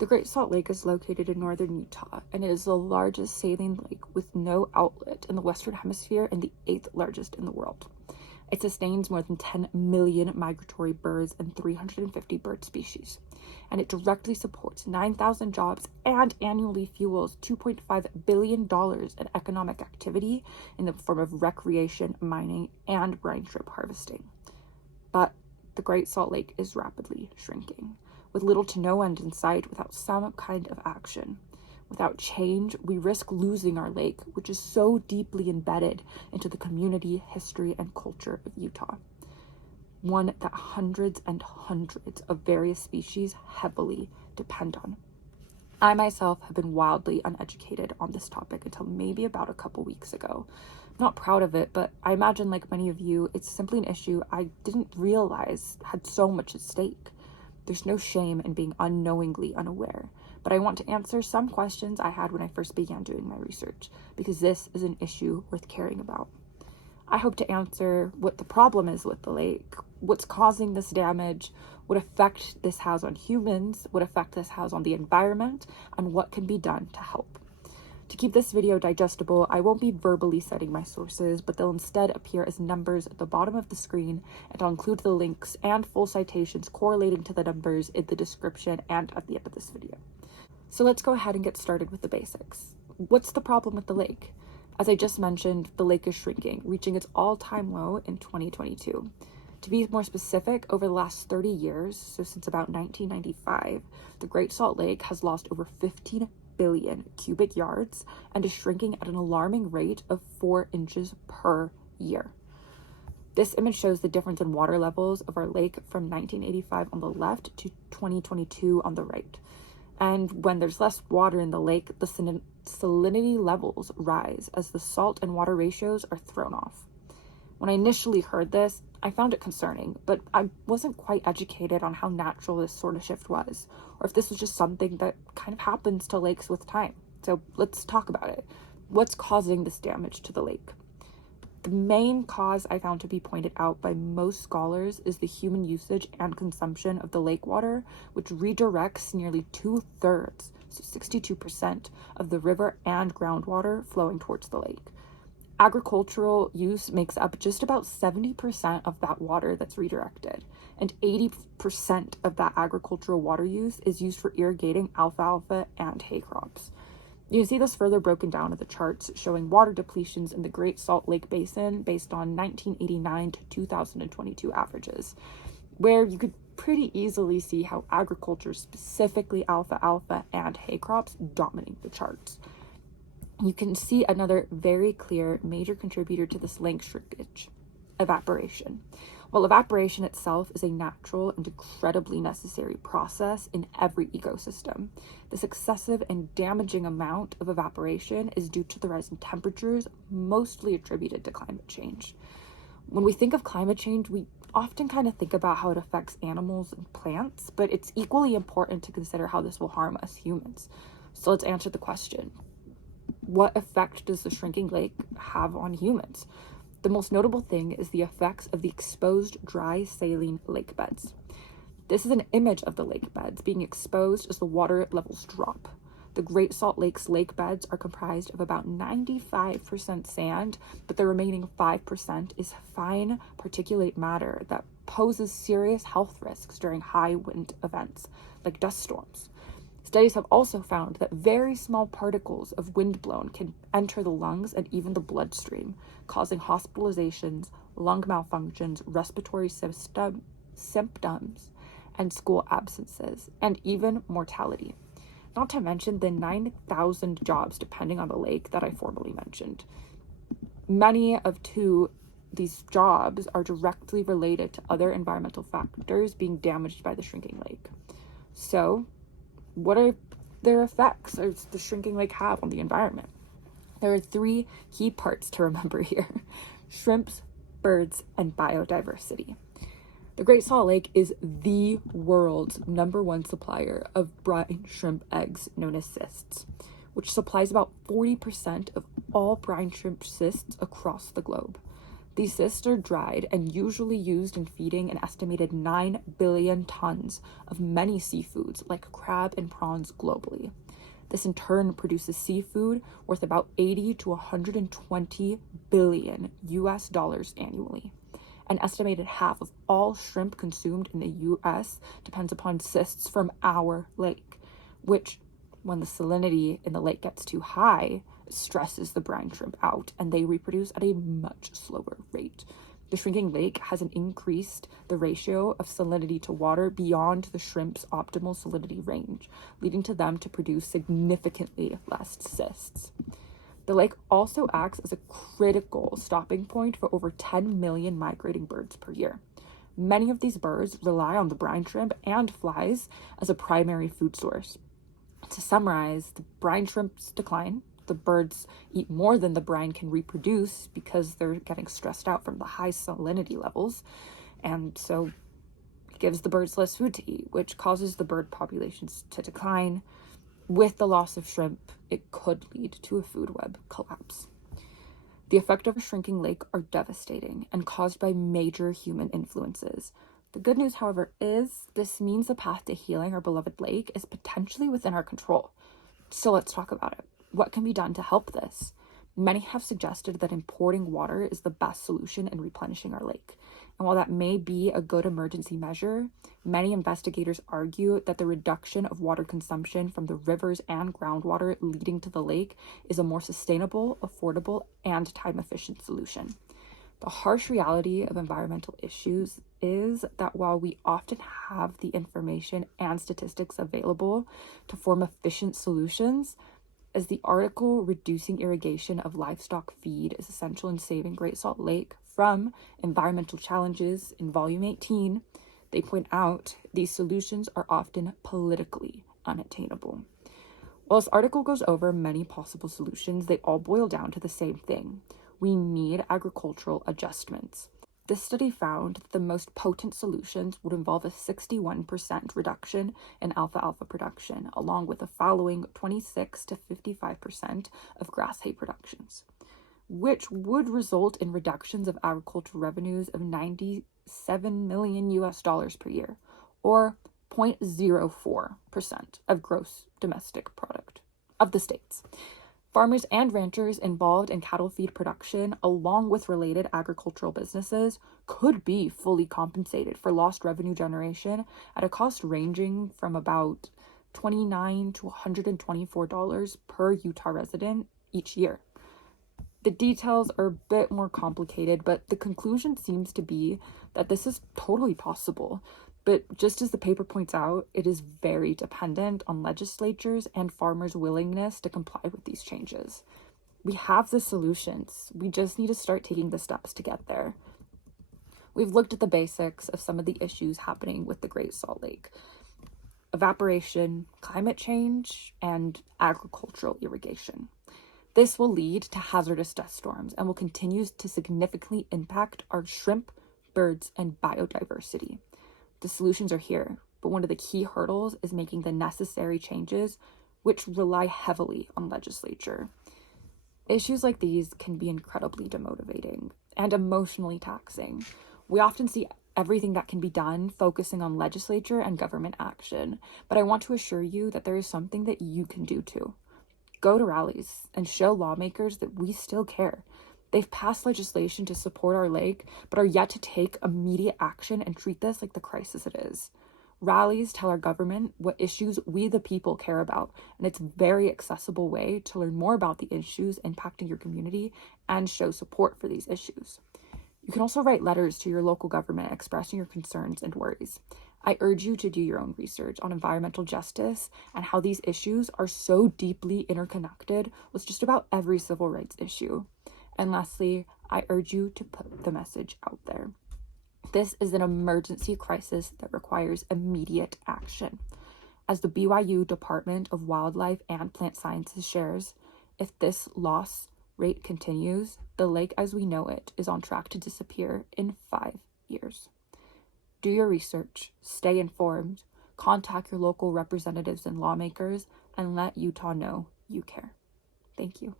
The Great Salt Lake is located in northern Utah, and it is the largest saline lake with no outlet in the Western Hemisphere and the 8th largest in the world. It sustains more than 10 million migratory birds and 350 bird species, and it directly supports 9,000 jobs and annually fuels $2.5 billion in economic activity in the form of recreation, mining, and brine shrimp harvesting. But the Great Salt Lake is rapidly shrinking, with little to no end in sight without some kind of action. Without change, we risk losing our lake, which is so deeply embedded into the community, history, and culture of Utah. One that hundreds and hundreds of various species heavily depend on. I myself have been wildly uneducated on this topic until maybe about a couple weeks ago. I'm not proud of it, but I imagine, like many of you, it's simply an issue I didn't realize had so much at stake. There's no shame in being unknowingly unaware, but I want to answer some questions I had when I first began doing my research, because this is an issue worth caring about. I hope to answer what the problem is with the lake, what's causing this damage, what effect this has on humans, what effect this has on the environment, and what can be done to help. To keep this video digestible, I won't be verbally citing my sources, but they'll instead appear as numbers at the bottom of the screen, and I'll include the links and full citations correlating to the numbers in the description and at the end of this video. So let's go ahead and get started with the basics. What's the problem with the lake? As I just mentioned, the lake is shrinking, reaching its all-time low in 2022. To be more specific, over the last 30 years, so since about 1995, the Great Salt Lake has lost over 15 billion cubic yards and is shrinking at an alarming rate of 4 inches per year. This image shows the difference in water levels of our lake from 1985 on the left to 2022 on the right. And when there's less water in the lake, the salinity levels rise as the salt and water ratios are thrown off. When I initially heard this, I found it concerning, but I wasn't quite educated on how natural this sort of shift was, or if this was just something that kind of happens to lakes with time. So let's talk about it. What's causing this damage to the lake? The main cause I found to be pointed out by most scholars is the human usage and consumption of the lake water, which redirects nearly 2/3, so 62% of the river and groundwater flowing towards the lake. Agricultural use makes up just about 70% of that water that's redirected, and 80% of that agricultural water use is used for irrigating alfalfa and hay crops. You can see this further broken down in the charts showing water depletions in the Great Salt Lake Basin based on 1989 to 2022 averages, where you could pretty easily see how agriculture, specifically alfalfa and hay crops, dominate the charts. You can see another very clear major contributor to this lake shrinkage: evaporation. While evaporation itself is a natural and incredibly necessary process in every ecosystem, this excessive and damaging amount of evaporation is due to the rise in temperatures, mostly attributed to climate change. When we think of climate change, we often kind of think about how it affects animals and plants, but it's equally important to consider how this will harm us humans. So let's answer the question: what effect does the shrinking lake have on humans? The most notable thing is the effects of the exposed dry saline lake beds. This is an image of the lake beds being exposed as the water levels drop. The Great Salt Lake's lake beds are comprised of about 95% sand, but the remaining 5% is fine particulate matter that poses serious health risks during high wind events like dust storms. Studies have also found that very small particles of windblown can enter the lungs and even the bloodstream, causing hospitalizations, lung malfunctions, respiratory symptoms, and school absences, and even mortality. Not to mention the 9,000 jobs depending on the lake that I formerly mentioned. Many of these jobs are directly related to other environmental factors being damaged by the shrinking lake. So, what are their effects does the shrinking lake have on the environment? There are 3 key parts to remember here: shrimps, birds, and biodiversity. The Great Salt Lake is the world's #1 supplier of brine shrimp eggs, known as cysts, which supplies about 40% of all brine shrimp cysts across the globe. These cysts are dried and usually used in feeding an estimated 9 billion tons of many seafoods like crab and prawns globally. This in turn produces seafood worth about 80 to 120 billion US dollars annually. An estimated half of all shrimp consumed in the US depends upon cysts from our lake, which, when the salinity in the lake gets too high, stresses the brine shrimp out and they reproduce at a much slower rate. The shrinking lake has increased the ratio of salinity to water beyond the shrimp's optimal salinity range, leading to them to produce significantly less cysts. The lake also acts as a critical stopping point for over 10 million migrating birds per year. Many of these birds rely on the brine shrimp and flies as a primary food source. To summarize, the brine shrimps decline. The birds eat more than the brine can reproduce because they're getting stressed out from the high salinity levels, and so it gives the birds less food to eat, which causes the bird populations to decline. With the loss of shrimp, it could lead to a food web collapse. The effects of a shrinking lake are devastating and caused by major human influences. The good news, however, is this means the path to healing our beloved lake is potentially within our control. So let's talk about it. What can be done to help this? Many have suggested that importing water is the best solution in replenishing our lake. And while that may be a good emergency measure, many investigators argue that the reduction of water consumption from the rivers and groundwater leading to the lake is a more sustainable, affordable, and time-efficient solution. The harsh reality of environmental issues is that while we often have the information and statistics available to form efficient solutions, as the article Reducing Irrigation of Livestock Feed is Essential in Saving Great Salt Lake from Environmental Challenges in Volume 18, they point out these solutions are often politically unattainable. While this article goes over many possible solutions, they all boil down to the same thing. We need agricultural adjustments. This study found that the most potent solutions would involve a 61% reduction in alfalfa production, along with the following 26 to 55% of grass hay productions, which would result in reductions of agricultural revenues of 97 million US dollars per year, or 0.04% of gross domestic product of the states. Farmers and ranchers involved in cattle feed production, along with related agricultural businesses, could be fully compensated for lost revenue generation at a cost ranging from about $29 to $124 per Utah resident each year. The details are a bit more complicated, but the conclusion seems to be that this is totally possible. But just as the paper points out, it is very dependent on legislatures and farmers' willingness to comply with these changes. We have the solutions. We just need to start taking the steps to get there. We've looked at the basics of some of the issues happening with the Great Salt Lake: evaporation, climate change, and agricultural irrigation. This will lead to hazardous dust storms and will continue to significantly impact our shrimp, birds, and biodiversity. The solutions are here, but one of the key hurdles is making the necessary changes, which rely heavily on legislature. Issues like these can be incredibly demotivating and emotionally taxing. We often see everything that can be done focusing on legislature and government action, but I want to assure you that there is something that you can do too. Go to rallies and show lawmakers that we still care. They've passed legislation to support our lake, but are yet to take immediate action and treat this like the crisis it is. Rallies tell our government what issues we the people care about, and it's a very accessible way to learn more about the issues impacting your community and show support for these issues. You can also write letters to your local government expressing your concerns and worries. I urge you to do your own research on environmental justice and how these issues are so deeply interconnected with just about every civil rights issue. And lastly, I urge you to put the message out there. This is an emergency crisis that requires immediate action. As the BYU Department of Wildlife and Plant Sciences shares, if this loss rate continues, the lake as we know it is on track to disappear in 5 years. Do your research, stay informed, contact your local representatives and lawmakers, and let Utah know you care. Thank you.